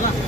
行了。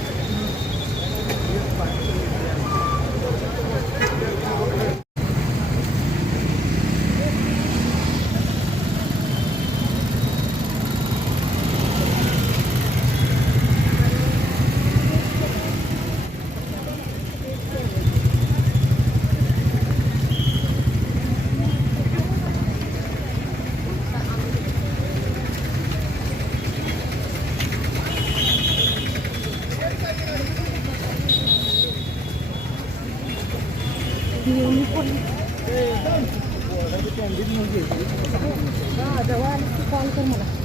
call कर मला.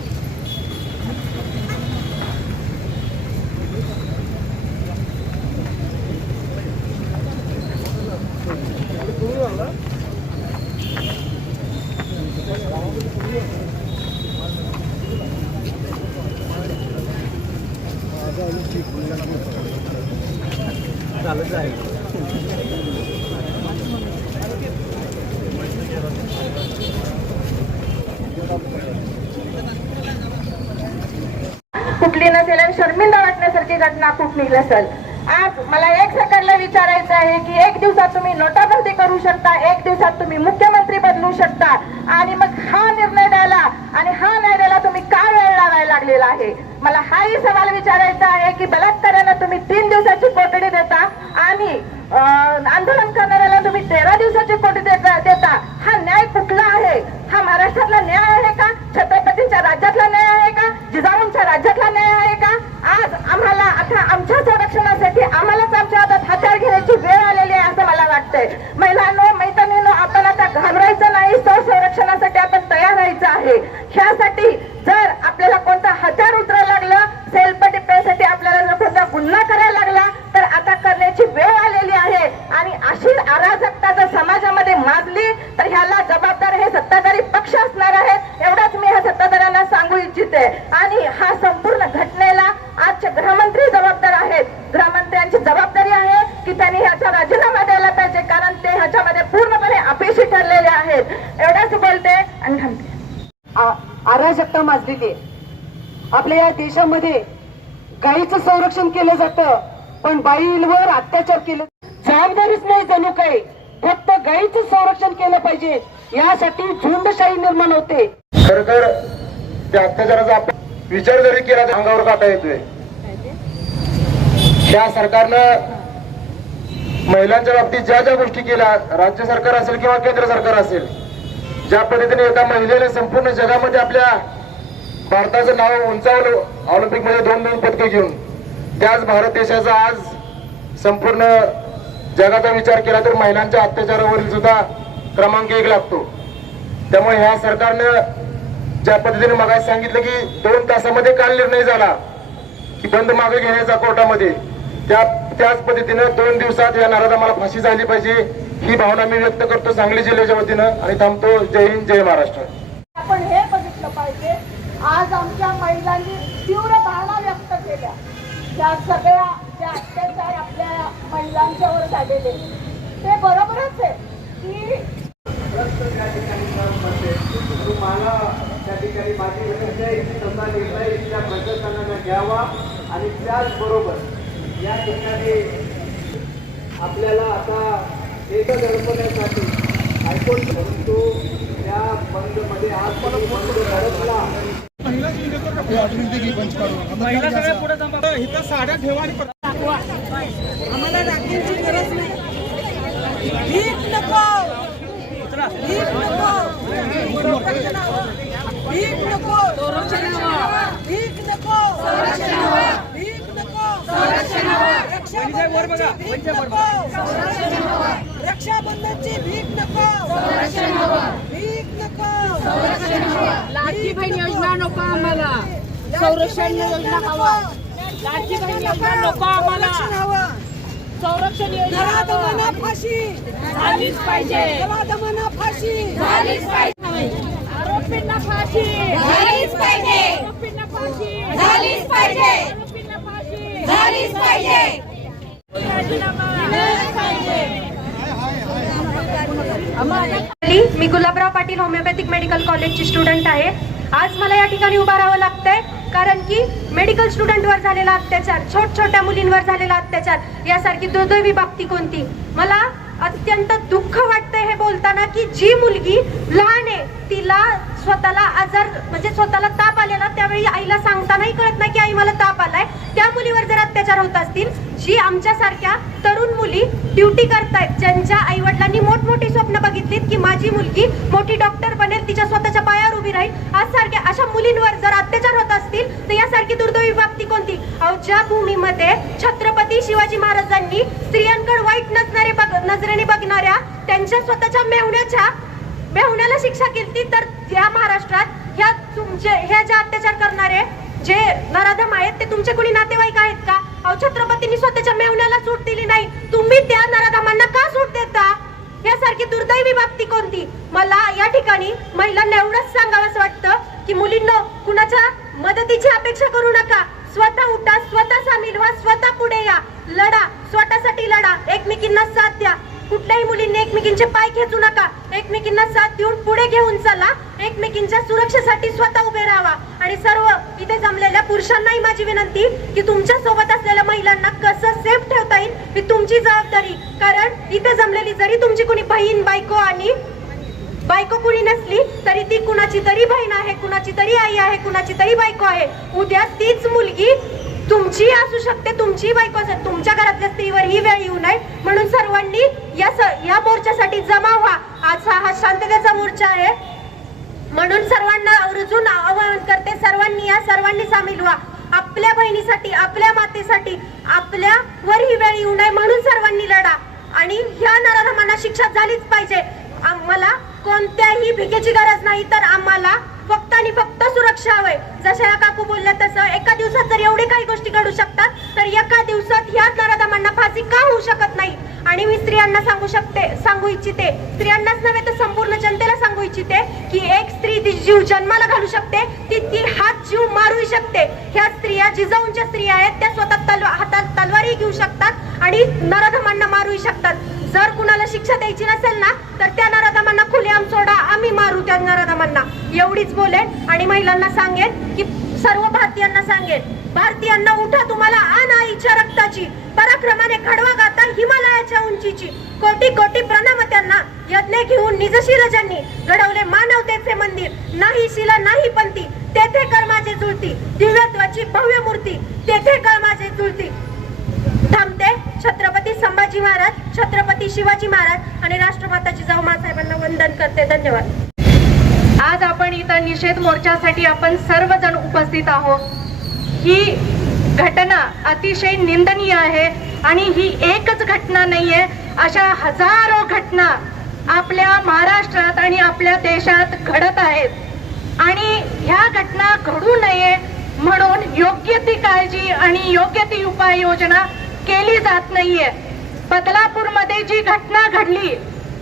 कुठली नसेल आणि शर्मिंदा वाटण्यासारखी घटना कुठली नसेल आज मला एक सरकारला विचारायचं आहे की एक दिवसात तुम्ही नोटाबंदी करू शकता एक दिवसात तुम्ही मुख्यमंत्री बदलू शकता. आणि मग हा निर्णय द्यायला आणि हा निर्णय द्यायला तुम्ही का वेळ लावायला लागलेला आहे? मला हाही सवाल विचारायचा आहे की बलात्कारानं तुम्ही तीन दिवसाची कोठडी देता आणि आंदोलन करणाऱ्याला तुम्ही तेरा दिवसाची कोठडी देता देता? हा न्याय कुठला आहे? हा महाराष्ट्रातला न्याय आहे राज्यातला न्याय आहे का? आज आम्हाला आता आमच्या संरक्षणासाठी आम्हालाच आमच्या हातात हत्यार घेण्याची वेळ आलेली आहे असं मला वाटतंय. महिलांनो मैत्रिणींनो आपण आता घाबरायचं नाही. संरक्षणासाठी आपण तयार राहायचं आहे. ह्यासाठी जर आपल्याला कोणतं हत्यार उतरायला लागलं सेल्फ डिफेन्ससाठी आपल्याला जर कोणता गुन्हा करायला लागला तर आता करण्याची वेळ आलेली आहे. आणि अशी अराजकता जर समाजामध्ये माजली तर ह्याला जबाबदार आणि हा संपूर्ण घटनेला आजचे गृहमंत्री जबाबदार आहेत. गृहमंत्र्यांची जबाबदारी आहे की त्यांनी ह्याचा राजीनामा द्यायला पाहिजे कारण ते ह्याच्यामध्ये पूर्णपणे अपेक्षी ठरलेले आहेत. एवढंच बोलते आणि थांबते. अराजकता माजलेली आपल्या या देशामध्ये गायीचं संरक्षण केलं जातं पण बाईंवर अत्याचार केलं जबाबदारीच नाही जणू काही. फक्त गायीचं संरक्षण केलं पाहिजे. यासाठी झुंडशाही निर्माण होते. खर तर त्या अत्याचाराचा आपण विचार जरी केला तर अंगावर काटा येतोय. या सरकारनं महिलांच्या बाबतीत ज्या ज्या गोष्टी केल्या राज्य सरकार असेल किंवा केंद्र सरकार असेल ज्या पद्धतीने एका महिलेने संपूर्ण जगामध्ये आपल्या भारताचं नाव उंचावलं ऑलिम्पिकमध्ये दोन दोन पदके घेऊन त्याच भारत देशाचा आज संपूर्ण जगाचा विचार केला तर महिलांच्या अत्याचारावरील सुद्धा क्रमांक एक लागतो. त्यामुळे ह्या सरकारनं ज्या पद्धतीने मग सांगितलं की दोन तासामध्ये काल निर्णय झाला की बंद मागे घेण्याचा कोर्टामध्ये त्या त्याच पद्धतीनं दोन दिवसात या नाराज आम्हाला फाशी झाली पाहिजे ही भावना मी व्यक्त करतो सांगली जिल्ह्याच्या वतीनं आणि थांबतो. जय हिंद जय महाराष्ट्र. आपण हे बघितलं पाहिजे आज आमच्या महिलांनी तीव्र भावना व्यक्त केल्या. त्या सगळ्या ज्या अत्याचार आपल्या महिलांच्यावर झालेले ते बरोबरच आहे. की तुम्हाला त्या ठिकाणी माझी विनंती आहे की तसा निर्णय इथल्या प्रशासनानं घ्यावा आणि त्याचबरोबर या ठिकाणी आपल्याला आता एक दडपण्यासाठी ऐकून परंतु त्या बंदमध्ये आज पण बंद धडकला आम्हाला राखींची गरज नाही भीक नको भीक नको भीक नको भीक नको भीक नको नको रक्षाबंधनची भीक नको. भीक नको. लाडकी बहीण योजना नको आम्हाला. संरक्षण योजना हवा. लाडकी बहीण योजना नको आम्हाला. संरक्षण योजना हवं. झालीच पाहिजे. झालीच पाहिजे. आरोपींना फाशी. झालीच पाहिजे. आरोपींना फाशी. झालीच पाहिजे आरोपींना फाशी झालीच पाहिजे राजीनामा दिलाच पाहिजे मी गुलाबराव पाटील होमिओपॅथिक मेडिकल कॉलेजची स्टुडंट आहे. आज मला या ठिकाणी उभा राहावं लागतंय कारण की मेडिकल स्टुडंटवर झालेला अत्याचार छोट छोट्या मुलींवर झालेला अत्याचार यासारखी दुर्दैवी बाबती कोणती? मला अत्यंत दुःख वाटतंय हे बोलताना की जी मुलगी लहान आहे तिला स्वतःला आजार म्हणजे स्वतःला ताप आलेला त्यावेळी आईला सांगतानाही कळत नाही की आई मला ताप आलाय. त्या मुलीवर जर अत्याचार होत असतील जी आमच्यासारख्या तरुण मुली ड्युटी करतायत ज्यांच्या आई वडिलांनी स्वप्न बघितलीत की माझी मुलगी मोठी डॉक्टर बनेल तिच्या स्वतःच्या पायावर उभी अशा मुलींवर जर अत्याचार होत असतील तर यासारखी दुर्दैवी बाबती कोणती? अहो ज्या भूमीमध्ये छत्रपती शिवाजी महाराजांनी स्त्रियांकडे वाईट नसणारे बघ नजरेने बघणाऱ्या त्यांच्या स्वतःच्या मेहुण्याच्या मेहुण्याला शिक्षा केली तर या महाराष्ट्रात ह्या तुमचे ह्या ज्या अत्याचार करणारे जे नराधम आहेत ते तुमचे कोणी नातेवाईक आहेत का? अहो छत्रपतींनी स्वतःच्या मेहुण्याला सूट दिली नाही. तुम्ही त्या नराधमांना का सूट देता? यासारखी दुर्दैवी बाबती कोणती? मला या ठिकाणी महिलांना एवढंच सांगावंच वाटतं की मुलींना कुणाच्या मदतीची अपेक्षा करू नका. स्वतः उठा स्वतः सामील व्हा स्वतः पुढे या. लढा स्वतःसाठी लढा. एकमेकींना साथ द्या. कुठल्याही मुलींनी एकमेकींचे पाय खेचू नका. एकमेकींना साथ देऊन पुढे घेऊन चला. एकमेकींच्या सुरक्षेसाठी स्वतः उभे राहा आणि सर्व इथे जमलेल्या पुरुषांनाही माझी विनंती की तुमच्यासोबत असलेल्या महिलांना कसं सेफ ठेवता येईल ही तुमची जबाबदारी. कारण इथे जमलेली जरी तुमची कोणी बहीण बायको आणि बायको कुणी नसली तरी ती कुणाची तरी बहीण आहे कुणाची तरी आई आहे कुणाची तरी बायको आहे. उद्या तीच मुलगी तुमची असू शकते तुमची बायको असेल तुमच्या घरातल्या स्त्रीवर ही वेळ येऊ नये. म्हणून सर्वांनी या स- या मोर्चासाठी जमा व्हा आज हा हा शांततेचा मोर्चा आहे. म्हणून सर्वांना रुजून आवाहन करते सर्वांनी या सर्वांनी सामील व्हा. आपल्या बहिणीसाठी आपल्या मातेसाठी आपल्या वर ही वेळ येऊ नये. म्हणून सर्वांनी लढा. आणि ह्या नराधमांना शिक्षा झालीच पाहिजे. आम्हाला कोणत्याही भिकेची गरज नाही तर आम्हाला फक्त आणि फक्त सुरक्षा हवंय जशा या काकू बोलल्या तसं एका दिवसात जर एवढे काही गोष्टी घडू शकतात तर एका दिवसात ह्या नराधमांना फाशी का होऊ शकत नाही? आणि मी स्त्रियांना सांगू शकते सांगू इच्छिते. स्त्रियांनाच नव्हे तर संपूर्ण जनतेला सांगू इच्छिते की एक स्त्री ती जीव जन्माला घालू शकते ती ती हात जीव मारू शकते. ह्या स्त्रिया जिजाऊंच्या स्त्रिया आहेत त्या स्वतः तलवार हातात तलवारी घेऊ शकतात आणि नराधमांना मारू शकतात. जर कुणाला शिक्षा द्यायची नसेल ना तर त्या नराधमांना खुलेआम सोडा. आम्ही मारू त्या नराधमांना एवढीच बोलेन आणि महिलांना सांगेन की सर्व भारतीयांना सांगेन भारतीयांना उठा तुम्हाला आना आईच्या रक्ताची. पराक्रमाने खडवा गाता हिमालयाच्या उंचीची. कोटी कोटी प्रणाम त्यांना यज्ञ घेऊन निजशील ज्यांनी घडवले मानवतेचे मंदिर. नाही शिला नाही पंथी. तेथे कर माझे जुळती. दिव्यत्वाची भव्य मूर्ती. तेथे कर माझे जुळती. शिवाजी महाराज छत्रपती शिवाजी महाराज आणि राष्ट्रमाताची जाऊ मासाहेबांना वंदन करते. धन्यवाद. आज आपण इथं निषेध मोर्चासाठी आपण सर्वजण उपस्थित आहोत. ही घटना अतिशय निंदनीय आहे आणि ही एकच घटना नाहीये अशा हजारो घटना आपल्या महाराष्ट्रात आणि आपल्या देशात घडत आहेत. आणि ह्या घटना घडू नये म्हणून योग्य ती काळजी आणि योग्य ती उपाययोजना केली जात नाहीये. बदलापूरमध्ये जी घटना घडली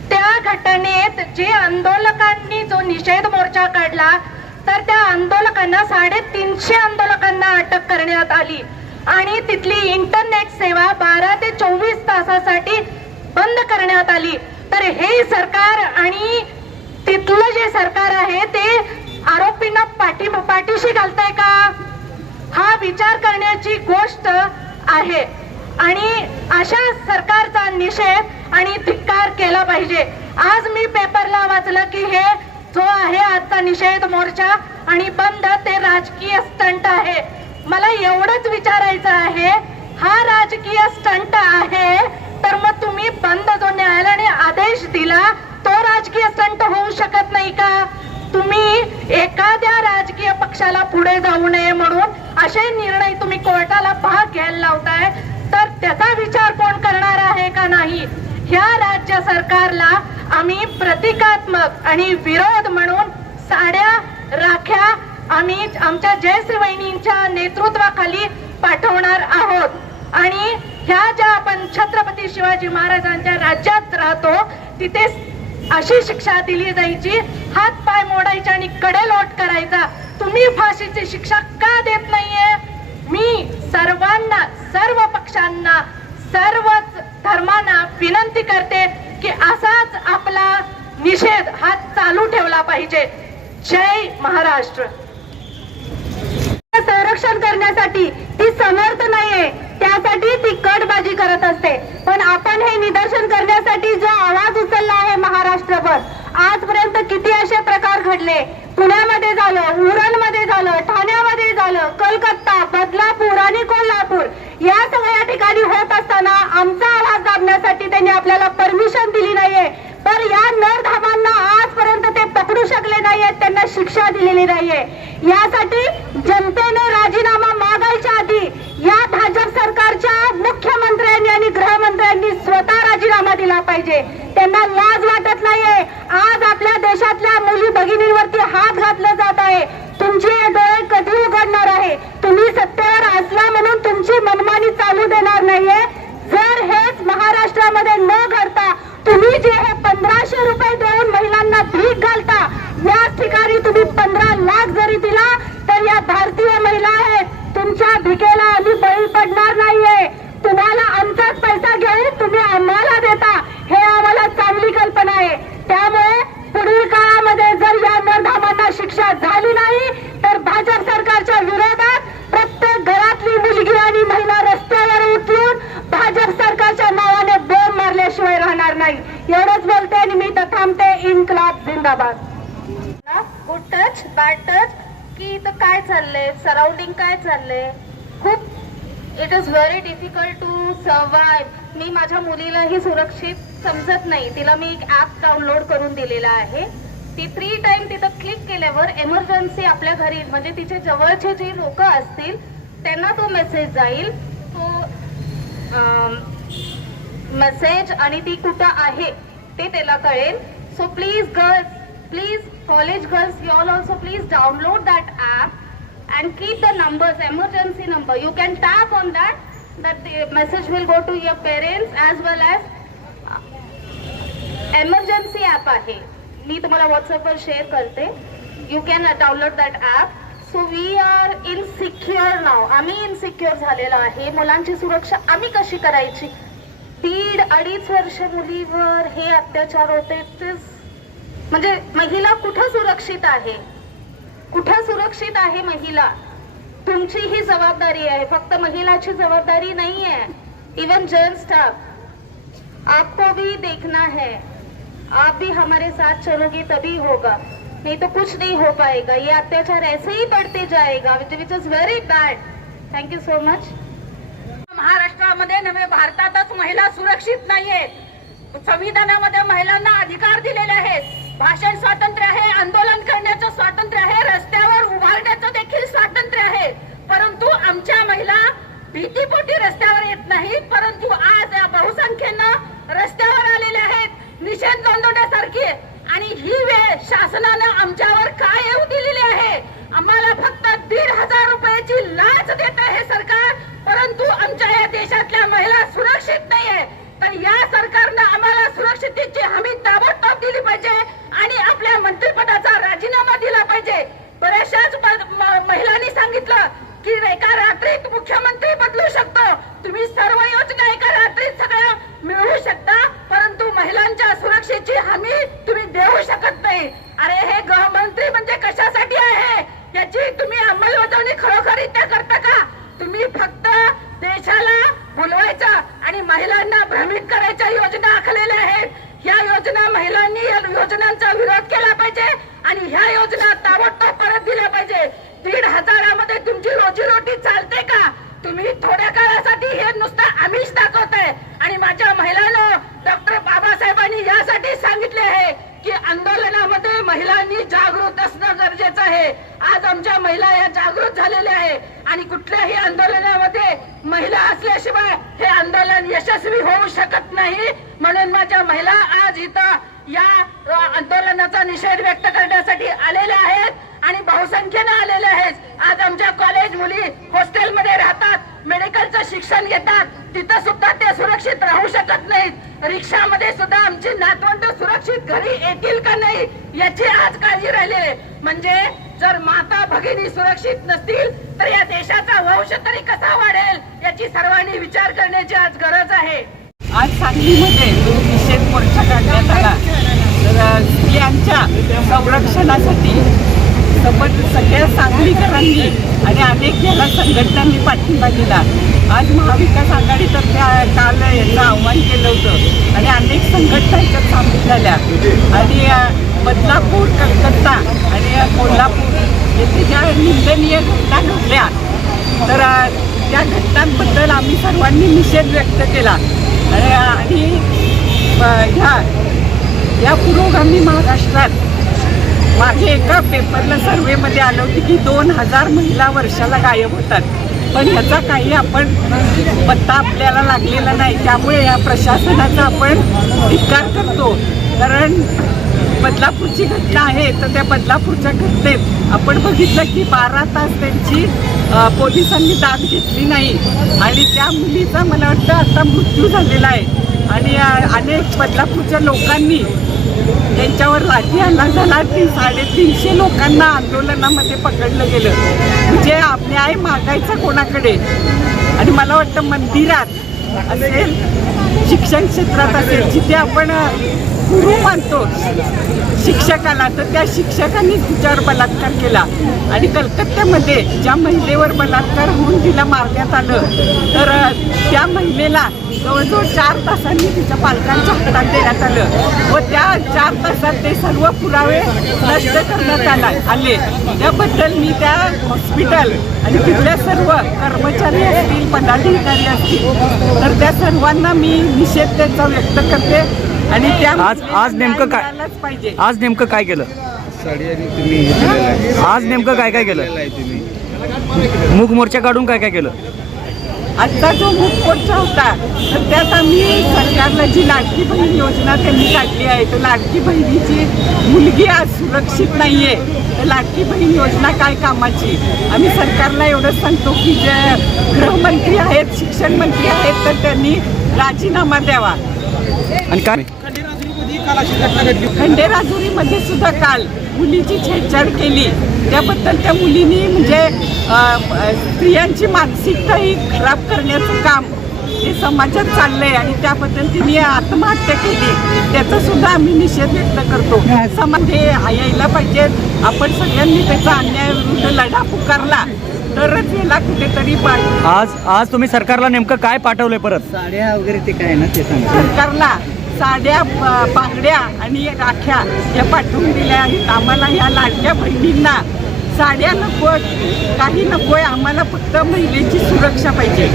त्या घटनेत जे आंदोलकांनी जो निषेध मोर्चा काढला तर त्या आंदोलकांना साडेतीनशे आंदोलकांना अटक करण्यात आली. आणि तिथली इंटरनेट सेवा बारा ते चोवीस तासासाठी बंद करण्यात आली. तर हे सरकार आणि तिथलं जे सरकार आहे ते आरोपींना पाठी पाठीशी घालताय का? हा विचार करण्याची गोष्ट आहे. आणि अशा सरकारचा निषेध आणि धिक्कार केला पाहिजे. आज मी पेपरला वाचलं की हे जो आहे आजचा निषेध मोर्चा आणि बंद ते राजकीय स्टंट आहे. मला एवढंच विचारायचं आहे हा राजकीय स्टंट आहे तर मग तुम्ही बंद जो न्यायालयाने आदेश दिला तो राजकीय स्टंट होऊ शकत नाही का? तुम्ही एखाद्या राजकीय पक्षाला पुढे जाऊ नये म्हणून असे निर्णय तुम्ही कोर्टाला भाग घ्यायला लावताय. त्याचा विचार कोण करणार आहे का नाही? ह्या राज्य सरकारला आम्ही प्रतिकात्मक आणि विरोध म्हणून साड्या राख्या आम्ही आमच्या जयश्री नेतृत्वाखाली पाठवणार आहोत. आणि ह्या ज्या आपण छत्रपती शिवाजी महाराजांच्या राज्यात राहतो तिथे अशी शिक्षा दिली जायची हात पाय मोडायचे आणि कडे लोट करायचा. तुम्ही फाशीची शिक्षा का देत नाहीये? मी सर्वांना सर्व पक्षांना सर्वच धर्मांना विनंती करते की असाच आपला निषेध हा चालू ठेवला पाहिजे. जय महाराष्ट्र. संरक्षण करण्यासाठी ती समर्थ नाहीये. त्यासाठी ती कटबाजी करत असते. पण आपण हे निदर्शन करण्यासाठी जो आवाज उचलला आहे महाराष्ट्रभर आजपर्यंत किती असे प्रकार घडले? पुण्यामध्ये झालं उरणमध्ये झालं ठाण्यामध्ये झालं कलकत्ता बदलापूर आणि कोल्हापूर. या सगळ्या ठिकाणी होत असताना आमचा आवाज दाबण्यासाठी त्यांनी आपल्याला परमिशन दिली नाहीये. तर या नरधामांना आजपर्यंत ते पकडू शकले नाहीयेत त्यांना शिक्षा दिलेली नाहीये. यासाठी जनतेने राजीनामा मागायच्या आधी या भाजप सरकारच्या मुख्यमंत्र्यांनी आणि गृहमंत्र्यांनी स्वतः राजीनामा दिला पाहिजे त्यांना लाज वाटत नाहीये आज आपल्या देशातल्या मुली भगिनींवरती हात घातले जात आहे तुमचे डोळे कधी उघडणार आहे तुम्ही सत्तेवर असला म्हणून तुमची मनमानी चालू देणार नाहीये जर हेच महाराष्ट्रामध्ये न घडता तुम्ही जे हे पंधराशे रुपये देऊन महिलांना भीक घालता याच ठिकाणी तुम्ही पंधरा लाख जरी दिला तर या भारतीय महिला आहेत तुमच्या भिकेला आम्ही बळी पडणार नाहीये. तुम्हाला आमचाच पैसा घेऊन तुम्ही आम्हाला देता. हे आम्हाला चांगली कल्पना आहे. त्यामुळे पुढील काळामध्ये जर या नरधामांना शिक्षा झाली नाही तर भाजप सरकारच्या विरोधात प्रत्येक घरातली मुलगी आणि महिला रस्त्यावर उतरून भाजप सरकारच्या नावाने बोंब मारल्याशिवाय राहणार नाही. एवढंच बोलते आणि मी तर थांबते. इन्कलाब जिंदाबाद. टच की इथं काय चाललंय? सराउंडिंग काय चाललंय? खूप it is very difficult to survive मी माझ्या मुलीलाही सुरक्षित समजत नाही. तिला मी एक ॲप डाउनलोड करून दिलेला आहे. ती थ्री टाइम तिथं क्लिक केल्यावर एमर्जन्सी आपल्या घरी म्हणजे तिचे जवळचे जे लोक असतील त्यांना तो मेसेज जाईल. तो मेसेज आणि ती कुठं आहे ते त्याला कळेल. So please girls please college girls you all also please download that app and keep the numbers emergency number you can tap on that that message will go to your parents as well as emergency app आहे. मी तुम्हाला व्हॉट्सअपवर share करते. You can download that app so we are insecure now आम्ही insecure झालेलो आहे. मुलांची सुरक्षा आम्ही कशी करायची? दीड अडीच वर्ष मुलीवर हे अत्याचार होते. तेच- म्हणजे महिला कुठं सुरक्षित आहे? कुठं सुरक्षित आहे महिला? तुमची ही जबाबदारी आहे. फक्त महिलाची जबाबदारी नाही आहे इवन जेंट्स स्टाफ आपको भी देखना है. आप भी हमारे साथ चलोगे तभी होगा. नहीं तो कुछ नहीं हो पाएगा. ये अत्याचार ऐसे ही बढ़ते जाएगा which is very bad thank you so much महाराष्ट्रामध्ये नव्हे भारतातच महिला सुरक्षित नाहीयेत. संविधानामध्ये महिलांना अधिकार दिलेले आहेत. भाषण स्वातंत्र्य आहे आंदोलन करण्याचं स्वातंत्र्य आहे रस्त्यावर उभारण्याचं देखील स्वातंत्र्य आहे. परंतु आमच्या महिला भीतीपोटी रस्त्यावर येत नाही परंतु आज या बहुसंख्येनं रस्त्यावर आलेले आहेत निषेध नोंदवण्यासारखी. आणि ही वेळ शासनानं आमच्यावर काय येऊ दिलेली आहे? आम्हाला फक्त दीड हजार रुपयाची लाच देत आहे सरकार परंतु आमच्या या देशातल्या महिला सुरक्षित नाहीये. तर या सरकारनं आम्हाला सुरक्षितेची हमी ताबडतोब दिली पाहिजे आणि आपल्या मंत्रिपदाचा राजीनामा दिला पाहिजे बऱ्याचशाच प- म- महिलांनी सांगितलं की एका रात्रीत मुख्यमंत्री बदलू शकतो. तुम्ही सर्व योजना एका रात्रीत सगळ्या मिळवू शकता परंतु महिलांच्या सुरक्षेची हमी तुम्ही देऊ शकत नाही. अरे हे गृहमंत्री म्हणजे कशासाठी आहे? याची तुम्ही अंमलबजावणी खरोखरीत्या करता का? तुम्ही फक्त देशाला बोलवायचा आणि महिलांना भ्रमित करायच्या योजना आखलेल्या आहेत. या योजना महिलांनी या योजनांचा विरोध केला पाहिजे आणि ह्या योजना ताबडतोब परत दिल्या पाहिजे. दीड हजारामध्ये तुमची रोजीरोटी चालते का? तुम्ही थोड्या काळासाठी हे नुसतं आमिष दाखवताय. आणि माझ्या महिलांना डॉक्टर बाबासाहेबांनी यासाठी सांगितले आहे की आंदोलनामध्ये महिलांनी जागृत असणं गरजेचं आहे. आज आमच्या महिला या जागृत झालेल्या आहे. आणि कुठल्याही आंदोलनामध्ये महिला असल्याशिवाय हे आंदोलन यशस्वी होऊ शकत नाही. म्हणून माझ्या महिला आज इथं या आंदोलनाचा निषेध व्यक्त करण्यासाठी आलेल्या आहेत. आणि बहुसंख्येने आलेल्या आहेत आज आमच्या कॉलेज मुली हॉस्टेलमध्ये राहतात शिक्षण घेतात तिथं सुद्धा ते सुरक्षित राहू शकत नाहीत. रिक्षामध्ये सुद्धा आमची नातवंड सुरक्षित घरी येतील का नाही याची आज काळजी राहिली म्हणजे जर माता भगिनी सुरक्षित नसतील तर या देशाचा वंश तरी कसा वाढेल याची सर्वांनी विचार करण्याची आज गरज आहे. आज सांगलीमध्ये निषेध मोर्चा काढण्यात आला तर स्त्रियांच्या संरक्षणासाठी सोबत सगळ्या सांगलीकरांनी आणि अनेक याला संघटनांनी पाठिंबा दिला. आज महाविकास आघाडीतर्फे काल याचं आव्हान केलं होतं. आणि अनेक संघटना याच्यात सामील झाल्या. आणि बदलापूर कलकत्ता आणि कोल्हापूर येथे ज्या निंदनीय घटना घडल्या तर त्या घटनांबद्दल आम्ही सर्वांनी निषेध व्यक्त केला. आणि ह्या या पुरोगामी महाराष्ट्रात मागे एका पेपरला सर्वेमध्ये आलं होतं की दोन हजार महिला वर्षाला गायब होतात. पण ह्याचा काही आपण पत्ता आपल्याला लागलेला नाही. त्यामुळे या प्रशासनाचा आपण धिक्कार करतो. कारण बदलापूरची घटना आहे तर त्या बदलापूरच्या घटनेत आपण बघितलं की बारा तास त्यांची पोलिसांनी दाद घेतली नाही. आणि त्या मुलीचा मला वाटतं आता मृत्यू झालेला आहे. आणि अनेक बदलापूरच्या लोकांनी त्यांच्यावर लाठी हल्ला झाला ती साडेतीनशे लोकांना आंदोलनामध्ये पकडलं गेलं. म्हणजे न्याय मागायचा कोणाकडे? आणि मला वाटतं मंदिरात असेल शिक्षण क्षेत्रात असेल जिथे आपण गुरु मानतो शिक्षकाला तर त्या शिक्षकांनी तिच्यावर बलात्कार केला. आणि कलकत्त्यामध्ये ज्या महिलेवर बलात्कार होऊन तिला मारण्यात आलं तर त्या महिलेला जवळजवळ चार तासांनी तिच्या पालकांच्या हातात देण्यात आलं. व त्या चार तासात ते सर्व पुरावे नष्ट करण्यात आला आले. त्याबद्दल मी त्या हॉस्पिटल आणि तिथल्या सर्व कर्मचारी असतील पदाधिकारी असतील तर त्या सर्वांना मी निषेध त्यांचा व्यक्त करते आणि त्या आज- आज नेमकं काय- पाहिजे. आज नेमकं काय केलं? आज नेमकं काय काय केलं? मूक मोर्चा काढून काय काय केलं? आजचा जो मुखपोटचा होता तर त्यात आम्ही सरकारला जी लाडकी बहीण योजना त्यांनी काढली आहे तर लाडकी बहिणीची मुलगी आज सुरक्षित नाहीये. तर लाडकी बहीण योजना काय कामाची? आम्ही सरकारला एवढंच सांगतो की जे गृहमंत्री आहेत शिक्षण मंत्री आहेत तर त्यांनी राजीनामा द्यावा. आणि काय? खंडेराजुरीमध्ये सुद्धा काल मुलीची छेडछाड केली. त्याबद्दल त्या मुलीनी म्हणजे स्त्रियांची मानसिकता ही खराब करण्याचं काम हे समाजात चाललंय आणि त्याबद्दल तिने आत्महत्या केली. त्याचा सुद्धा आम्ही निषेध व्यक्त करतो. समाज हे यायला पाहिजेत आपण सगळ्यांनी त्याचा अन्यायाविरुद्ध लढा पुकारला. तरच याला कुठेतरी पाहिजे आज आज तुम्ही सरकारला नेमकं काय पाठवलंय परत? सरकारला साड्या बांगड्या आणि राख्या या पाठवून दिल्या आहेत. आम्हाला या लाडक्या बहिणींना साड्या नको काही नकोय. आम्हाला फक्त महिलेची सुरक्षा पाहिजे.